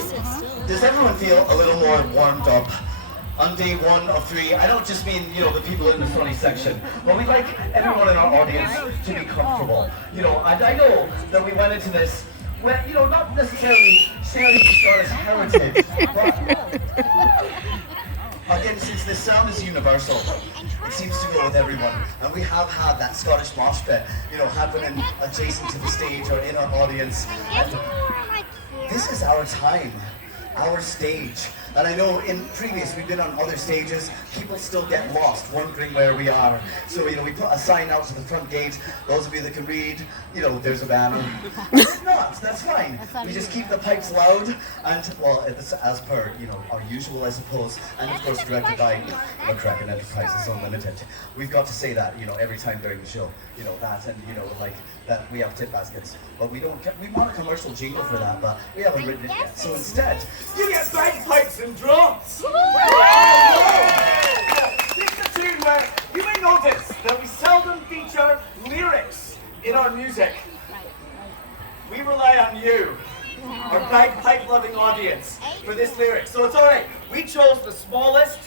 thing. Does everyone feel a little more warmed up on day 1 of 3? I don't just mean, the people in the funny section, but we'd like everyone in our audience to be comfortable. And I know that we went into this, not necessarily sharing the Scottish heritage, but again, since this sound is universal, it seems to go with everyone. And we have had that Scottish mosh pit, happening adjacent to the stage or in our audience. And this is our time, our stage. And I know we've been on other stages, people still get lost wondering where we are. So, we put a sign out to the front gate. Those of you that can read, there's a banner. If not, that's fine. We just keep the pipes loud and, it's as per, our usual, I suppose. And of course, directed by McCracken Enterprises Unlimited. We've got to say that, every time during the show. That and, that we have tip baskets. But we want a commercial jingle for that, but we haven't written it yet. So instead, you get bagpipes and drums. This is a tune where you may notice that we seldom feature lyrics in our music. We rely on you, our bagpipe-loving audience, for this lyric. So it's all right. We chose the smallest,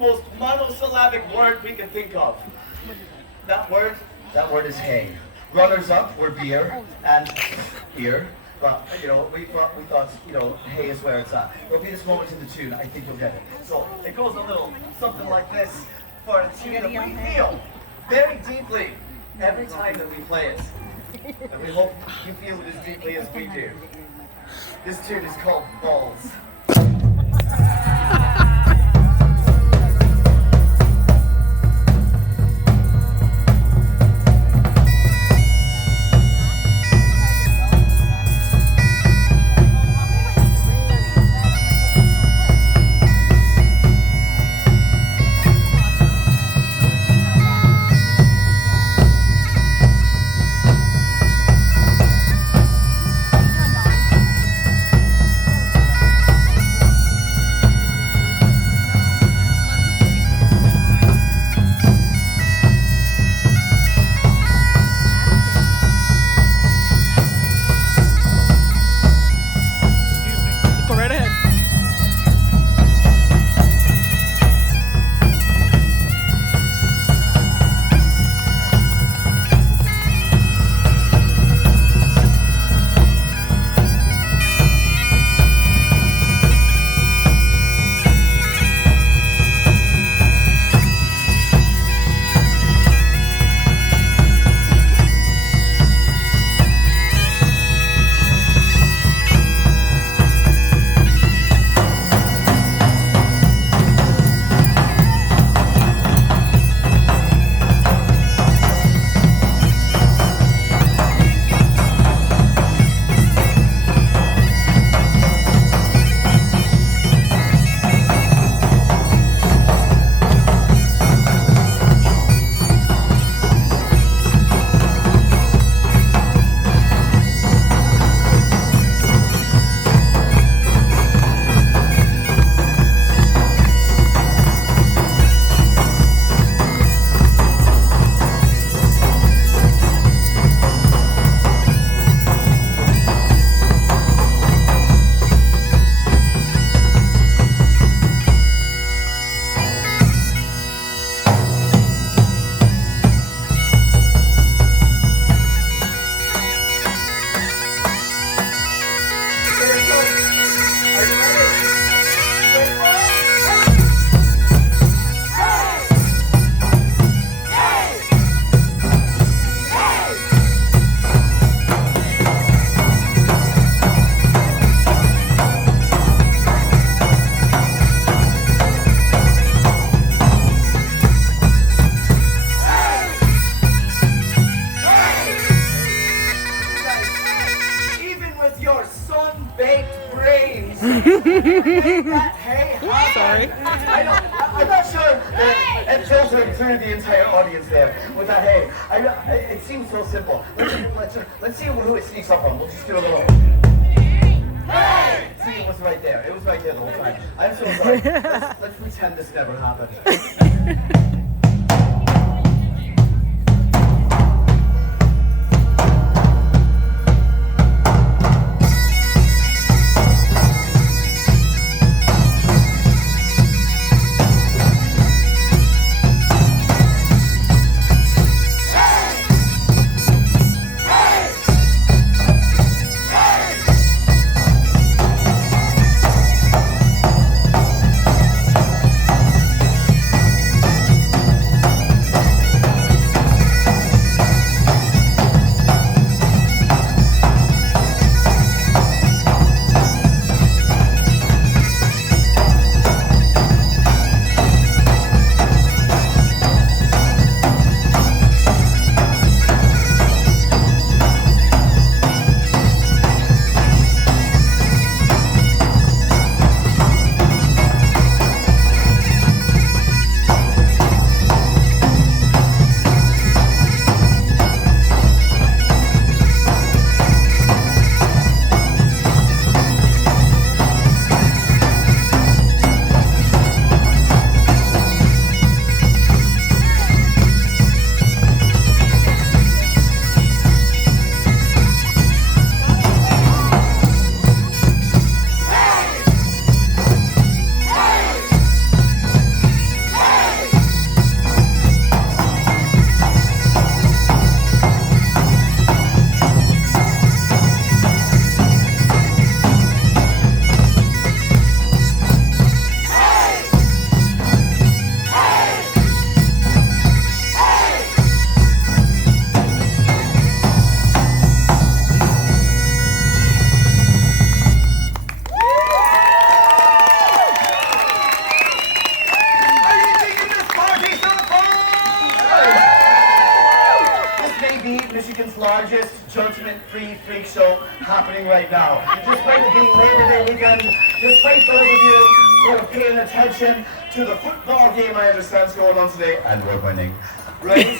most monosyllabic word we could think of. That word is hay. Runners up were beer and ear. But, we thought, hay is where it's at. There'll be this moment in the tune, I think you'll get it. So, it goes a little something like this for a tune that we feel very deeply every time that we play it. And we hope you feel it as deeply as we do. This tune is called Balls. Sorry. I'm not sure it filtered through the entire audience there with that hey. It seems so simple. Let's see who it sneaks up on. We'll just do a little. Hey! See, it was right there. It was right there the whole time. I'm so sorry. Let's pretend this never happened. judgment-free freak show happening right now. Despite it being Labor Day weekend, despite those of you who are paying attention to the football game I understand is going on today, and we're winning, right?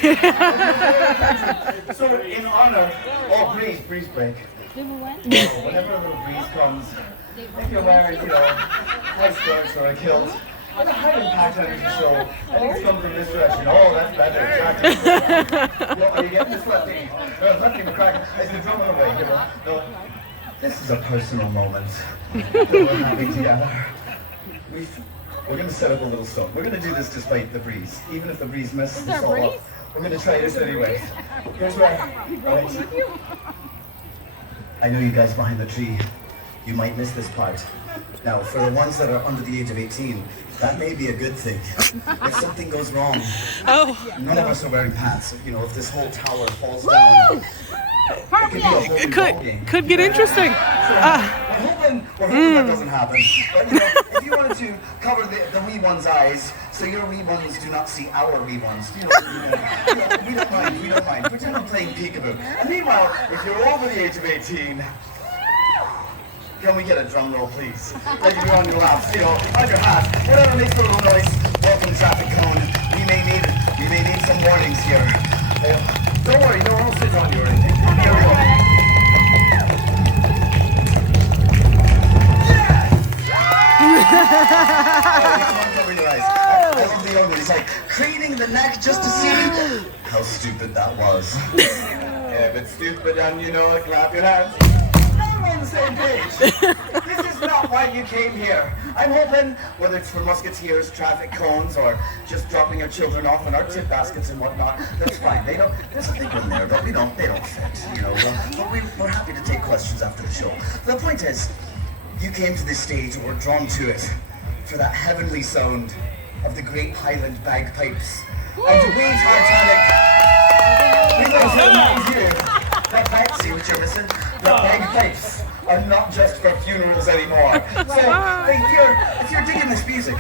So in honor, breeze break. Whenever a little breeze comes, if you're wearing, high skirts or a kilt, it's a high impact energy show. I think it's coming from this direction. Oh, that's better. Exactly. Are you getting this lefty? Lefty McCracken. Is the drumming away? No. This is a personal moment that we're having together. We're going to set up a little song. We're going to do this despite the breeze. Even if the breeze messes us all up, we're going to try this anyway. Here's where. Right. I know you guys behind the tree, you might miss this part. Now, for the ones that are under the age of 18, that may be a good thing. If something goes wrong, none of us are wearing pants. If this whole tower falls down, it could get interesting. We're hoping that doesn't happen. But if you wanted to cover the wee one's eyes, so your wee ones do not see our wee ones, we don't mind. Pretend I'm playing peekaboo. And meanwhile, if you're over the age of 18, can we get a drum roll, please? Like if you're on your laps, on your hat, whatever makes a little noise. Welcome traffic cone. We may need some warnings here. Don't worry, no one will sit on you or anything. Here we go. I love the old one. He's like craning the neck just to see how stupid that was. If it's stupid and you know it, clap your hands. We're on the same page. This is not why you came here. I'm hoping, whether it's for musketeers, traffic cones, or just dropping your children off in our tip baskets and whatnot, that's fine. There's a thing in there, but they don't fit, But we're happy to take questions after the show. The point is, you came to this stage or were drawn to it for that heavenly sound of the great Highland bagpipes. And to we Tartanic, we want to remind you that see what you're missing? The bagpipes are not just for funerals anymore. So if you're digging this music,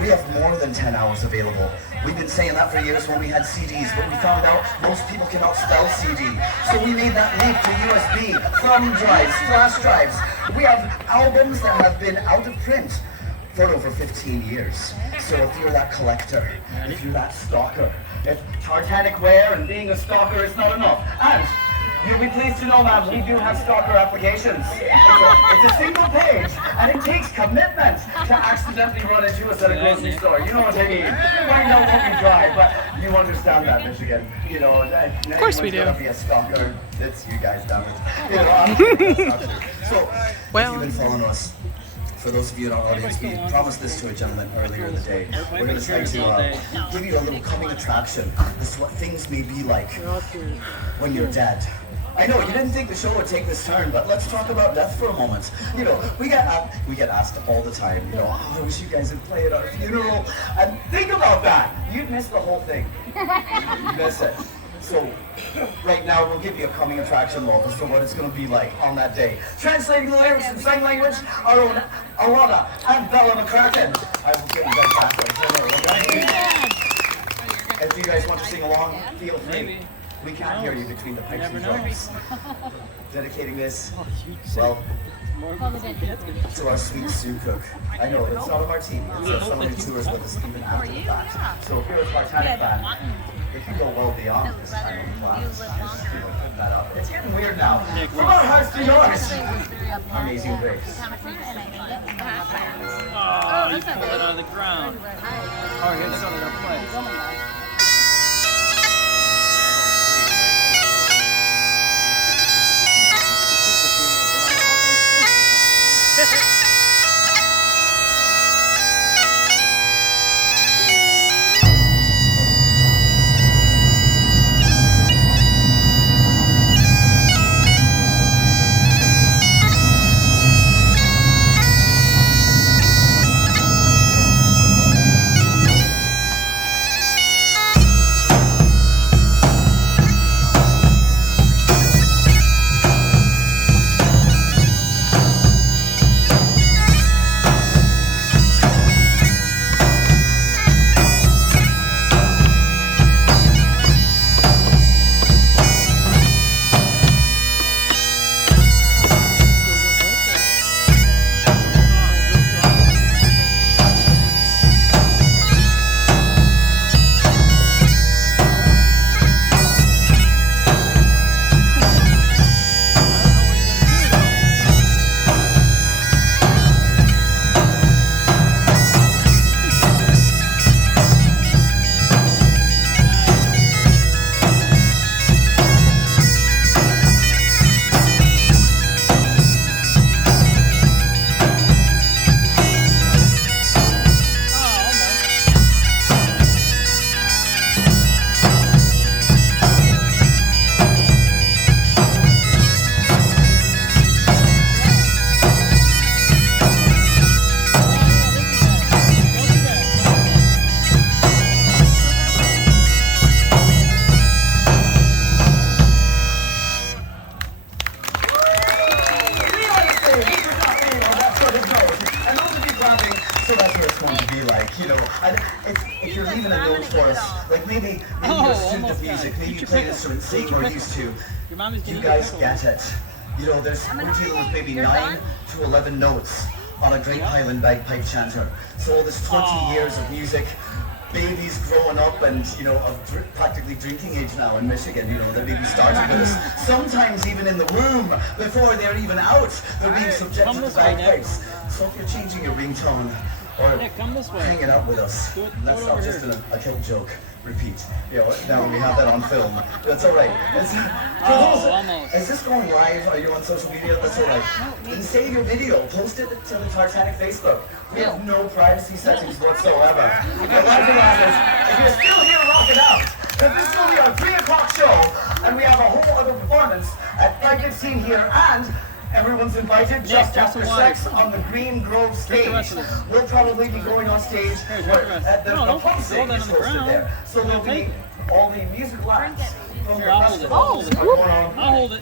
we have more than 10 hours available. We've been saying that for years when we had CDs, but we found out most people cannot spell CD. So we made that leap to USB, thumb drives, flash drives. We have albums that have been out of print for over 15 years. So if you're that collector, if you're that stalker, if Tartanic wear and being a stalker is not enough, and you'll be pleased to know, ma'am, we do have stalker applications. It's a single page, and it takes commitment to accidentally run into us at a grocery store. You know what I mean? Right now, we drive, but you understand that, Michigan. Of course we do. Gonna be a stalker. It's you guys, damn it. Honestly, that's not true. So, if you've been following us, for those of you in our audience, we promised this to a gentleman earlier in the day. We're going to try to give you a little coming attraction as to what things may be like when you're dead. I know, you didn't think the show would take this turn, but let's talk about death for a moment. We get asked all the time, I wish you guys would play at our funeral. And think about that. You'd miss the whole thing. You'd miss it. So, right now, we'll give you a coming attraction look as to what it's going to be like on that day. Translating the lyrics in sign language, our own Alana and Bella McCracken. I will get you guys back there. If you guys want to sing along, feel free. We can't hear you between the pipes and drums. Dedicating this, well, to our sweet Sue Cook. I know, it's not a martini, it's someone who tours with us even after the fact. So here is Tartanic Band. If you go well beyond this time of class, put that up. It's getting weird now. From our hearts to yours. Amazing Grace. Oh, you pulled it out of the ground. Oh, here's something to play. be like, you know. And if you're leaving a note for us, like maybe you're a student of music, maybe you play an instrument, sing or used to, Your mom is you getting guys pickle. get it. You know, we're dealing with maybe 9 to 11 notes on a Great Highland bagpipe chanter. So all this 20 years of music, babies growing up and, you know, of practically drinking age now in Michigan, you know, they're maybe starting with us. Sometimes even in the womb, before they're even out, they're being subjected to bagpipes. So if you're changing your ringtone or come this way. hanging out with us, that's not just a kill joke. Repeat. You know, now we have that on film. That's all right. Almost. Is this going live? Are you on social media? That's all right. Then save your video. Post it to the Tartanic Facebook. We have no privacy settings whatsoever. But like the others, if you're still here rocking out, then this is going to be our 3 o'clock show, and we have a whole other performance at 5:15 here, and everyone's invited just after 6 on the Green Grove stage. We'll probably be going on stage where the pub sing is hosted there. So there'll be all the musical acts from the festival are going on I'll hold it.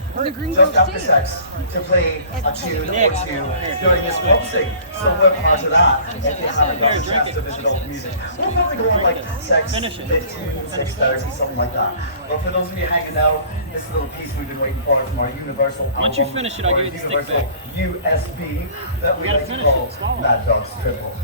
just after 6 to play a tune or two during this pub sing. So we're part of that if you haven't got a chance to visit all the music. We'll probably go on like 6, 15, 6:30, something like that. But for those of you hanging out, this little piece we've been waiting for from our Universal album. Once you finish it, I'll give you the stick Universal back. USB that we gotta like to finish call it. Swallow. Mad Dog's Triple.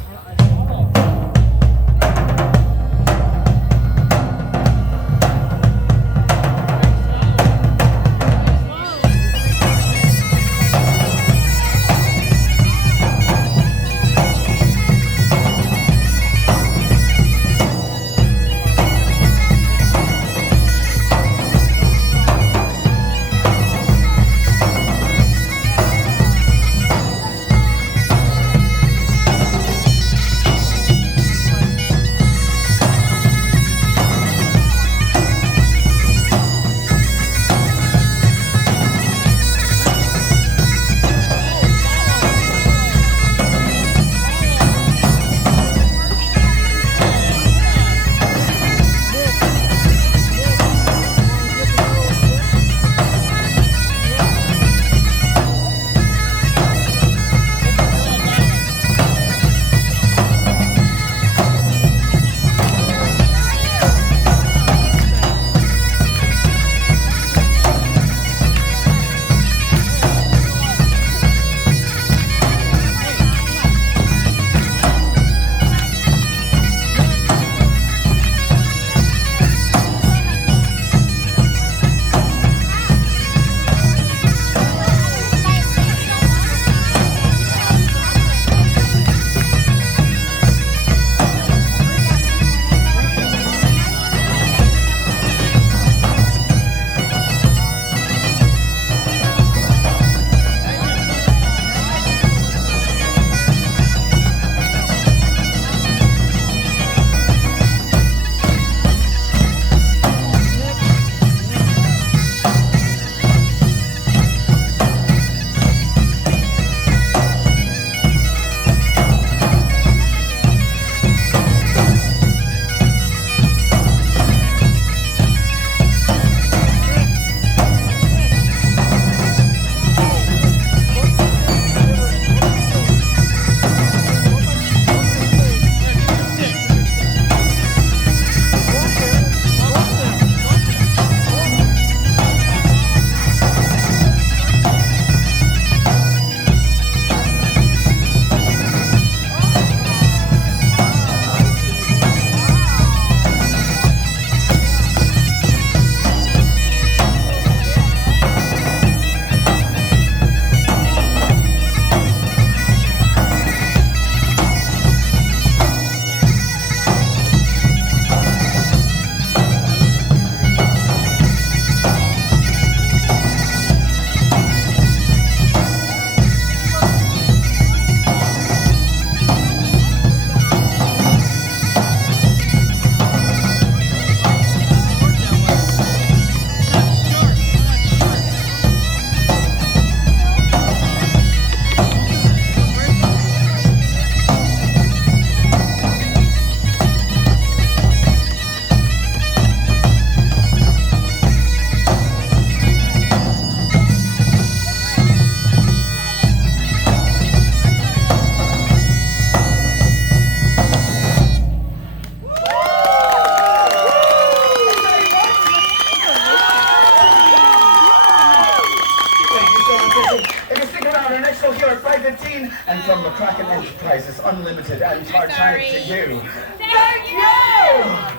And from the Kraken Enterprises, Unlimited and Tartanic to you. Thank you!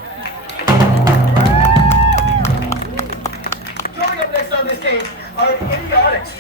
Coming up next on this stage, our idiotic stage.